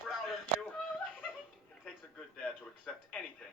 proud of you. It takes a good dad to accept anything